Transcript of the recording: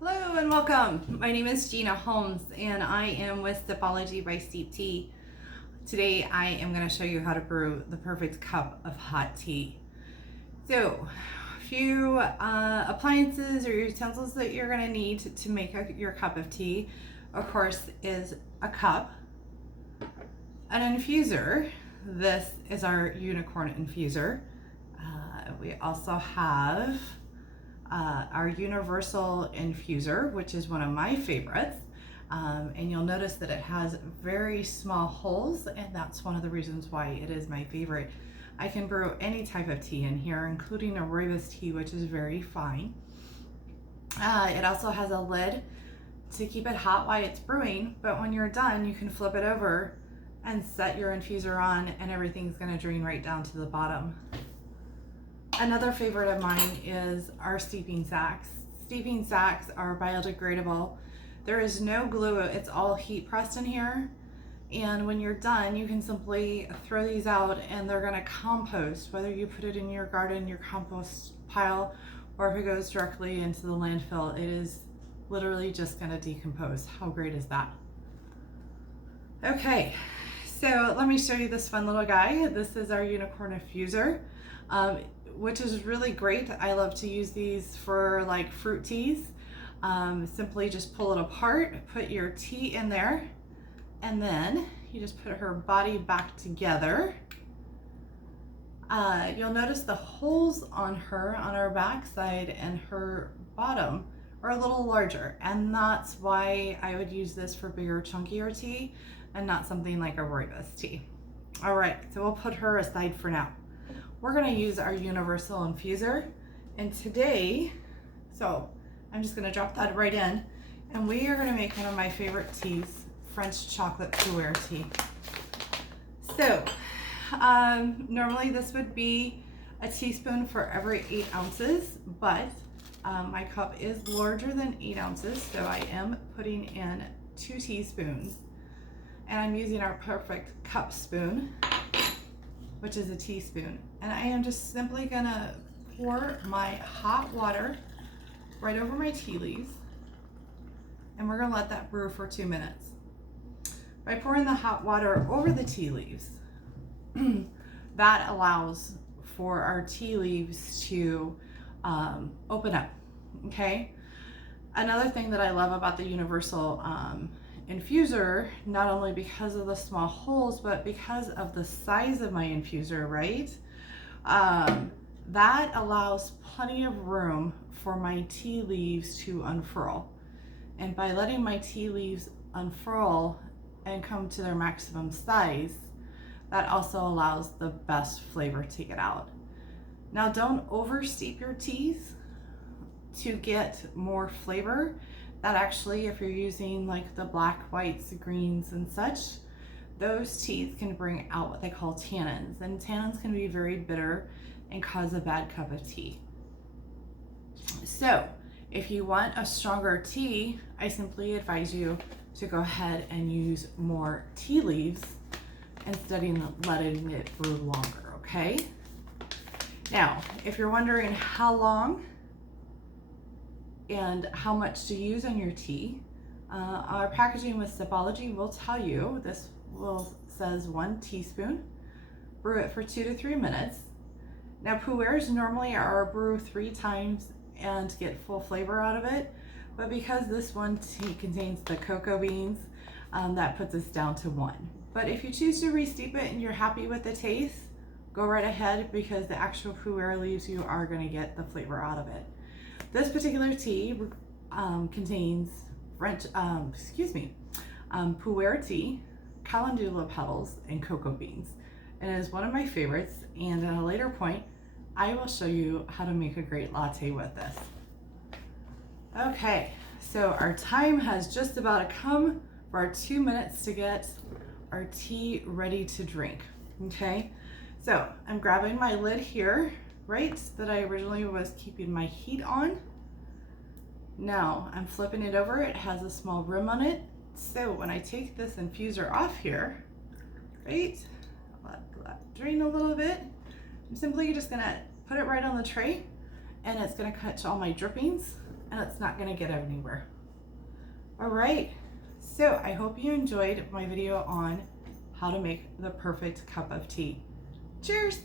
Hello and welcome. My name is Gina Holmes and I am with Steepology by Steep Tea. Today I am going to show you how to brew the perfect cup of hot tea. So, a few appliances or utensils that you're going to need to make your cup of tea, of course, is a cup, an infuser. This is our unicorn infuser. We also have our universal infuser, which is one of my favorites. And you'll notice that it has very small holes, and that's one of the reasons why it is my favorite. I can brew any type of tea in here, including a rooibos tea, which is very fine. It also has a lid to keep it hot while it's brewing, but when you're done, you can flip it over and set your infuser on, and everything's going to drain right down to the bottom. Another favorite of mine is our steeping sacks. Steeping sacks are biodegradable. There is no glue, it's all heat pressed in here. And when you're done, you can simply throw these out and they're gonna compost, whether you put it in your garden, your compost pile, or if it goes directly into the landfill, it is literally just gonna decompose. How great is that? Okay, so let me show you this fun little guy. This is our unicorn infuser. Which is really great. I love to use these for like fruit teas. Simply just pull it apart, put your tea in there, and then you just put her body back together. You'll notice the holes on her, on her backside and her bottom are a little larger, and that's why I would use this for bigger, chunkier tea and not something like a rooibos tea. All right, so we'll put her aside for now. We're going to use our universal infuser, and today, so I'm just going to drop that right in, and we are going to make one of my favorite teas, French chocolate pu'er tea. So normally this would be a teaspoon for every 8 ounces, but my cup is larger than 8 ounces, so I am putting in 2 teaspoons, and I'm using our perfect cup spoon, which is a teaspoon. And I am just simply gonna pour my hot water right over my tea leaves, and we're gonna let that brew for 2 minutes. By pouring the hot water over the tea leaves, that allows for our tea leaves to open up, okay? Another thing that I love about the universal infuser, not only because of the small holes, but because of the size of my infuser, right? That allows plenty of room for my tea leaves to unfurl. And by letting my tea leaves unfurl and come to their maximum size, that also allows the best flavor to get out. Now, don't oversteep your teas to get more flavor. That actually, if you're using like the black, whites, greens, and such, those teas can bring out what they call tannins, and tannins can be very bitter and cause a bad cup of tea. So if you want a stronger tea, I simply advise you to go ahead and use more tea leaves instead of letting it brew longer, okay? Now, if you're wondering how long and how much to use on your tea, our packaging with Steepology will tell you, this says 1 teaspoon, brew it for 2 to 3 minutes. Now, pu'ers normally are brew 3 times and get full flavor out of it, but because this one tea contains the cocoa beans, that puts us down to 1. But if you choose to re-steep it and you're happy with the taste, go right ahead, because the actual pu'er leaves, you are going to get the flavor out of it. This particular tea contains pu'er tea, calendula petals, and cocoa beans. And it is one of my favorites, and at a later point, I will show you how to make a great latte with this. Okay, so our time has just about come for our 2 minutes to get our tea ready to drink, okay? So I'm grabbing my lid here, right, that I originally was keeping my heat on. Now I'm flipping it over. It has a small rim on it. So when I take this infuser off here, right, let that drain a little bit. I'm simply just gonna put it right on the tray, and it's gonna catch all my drippings, and it's not going to get anywhere. All right, so I hope you enjoyed my video on how to make the perfect cup of tea. Cheers!